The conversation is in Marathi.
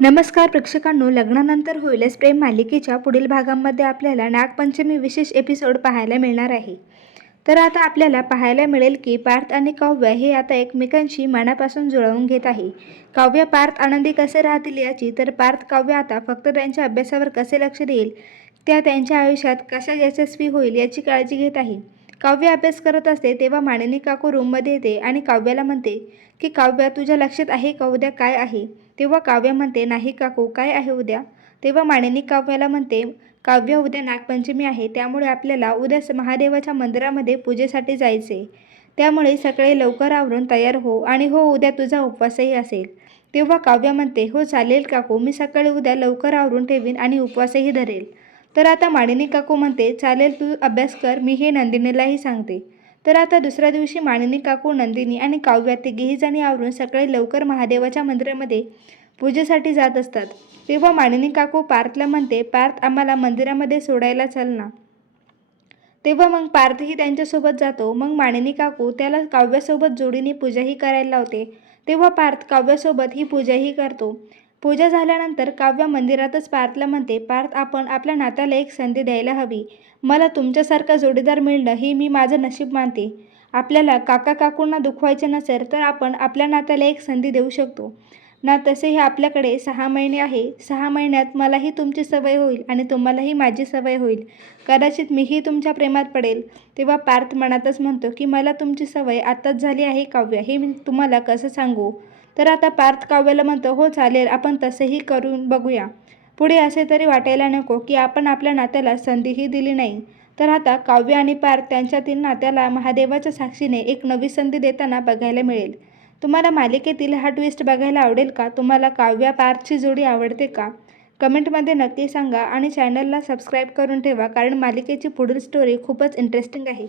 नमस्कार प्रेक्षकांनो लग्नानंतर होईलच प्रेम मालिकेच्या पुढील भागांमध्ये आपल्याला नागपंचमी विशेष एपिसोड पाहायला मिळणार आहे. तर आता आपल्याला पाहायला मिळेल की पार्थ आणि काव्य हे आता एकमेकांशी मनापासून जुळवून घेत आहे. काव्य पार्थ आनंदी कसे राहतील याची तर पार्थ काव्य आता फक्त त्यांच्या अभ्यासावर कसे लक्ष देईल त्या त्यांच्या आयुष्यात कशा यशस्वी होईल याची काळजी घेत आहे. काव्य अभ्यास करत असते तेव्हा मानिनी काकू रूममध्ये येते आणि काव्याला म्हणते की काव्य तुझ्या लक्षात आहे का उद्या? काय आहे? तेव्हा काव्य म्हणते नाही काकू काय आहे उद्या? तेव्हा मानिनी काव्याला म्हणते काव्य उद्या नागपंचमी आहे त्यामुळे आपल्याला उद्या महादेवाच्या मंदिरामध्ये पूजेसाठी जायचे त्यामुळे सकाळी लवकर आवरून तयार हो आणि हो उद्या तुझा उपवासही असेल. तेव्हा काव्य म्हणते हो चालेल काकू मी सकाळी उद्या लवकर आवरून ठेवीन आणि उपवासही धरेल. तर आता माणिनी काकू म्हणते चालेल तू अभ्यास कर मी हे नंदिनीलाही सांगते. तर आता दुसऱ्या दिवशी मानिनी काकू नंदिनी आणि काव्या तिघेही जणी आवरून सकाळी लवकर महादेवाच्या मंदिरामध्ये पूजेसाठी जात असतात. तेव्हा मानिनी काकू पार्थला म्हणते पार्थ आम्हाला मंदिरामध्ये सोडायला चल ना. तेव्हा मग पार्थही त्यांच्यासोबत जातो. मग मानिनी काकू त्याला काव्यासोबत जोडीने पूजाही करायला लावते. तेव्हा पार्थ काव्यासोबत ही पूजाही करतो. पूजा झाल्यानंतर काव्य मंदिरातच पार्थला म्हणते पार्थ आपण आपल्या नात्याला एक संधी द्यायला हवी. मला तुमच्यासारखा जोडीदार मिळणं ही मी माझं नशीब मानते. आपल्याला काका काकूंना दुखवायचे नसेल तर आपण आपल्या नात्याला एक संधी देऊ शकतो. ना तसे हे आपल्याकडे सहा महिने आहे. सहा महिन्यात मलाही तुमची सवय होईल आणि तुम्हालाही माझी सवय होईल. कदाचित मीही तुमच्या प्रेमात पडेल. तेव्हा पार्थ मनातच म्हणतो की मला तुमची सवय आत्ताच झाली आहे काव्य. हे मी तुम्हाला कसं सांगू? तर आता पार्थ काव्याला म्हणतो हो चालेल. आपण तसेही करून बघूया. पुढे असे तरी वाटायला नको की आपण आपल्या नात्याला संधीही दिली नाही. तर आता काव्य आणि पार्थ त्यांच्यातील नात्याला महादेवाच्या साक्षीने एक नवी संधी देताना बघायला मिळेल. तुम्हाला मालिकेतील हा ट्विस्ट बघायला आवडेल का? तुम्हाला काव्या पार्कची जोडी आवडते का? कमेंटमध्ये नक्की सांगा आणि चॅनलला सबस्क्राईब करून ठेवा कारण मालिकेची पुढील स्टोरी खूपच इंटरेस्टिंग आहे.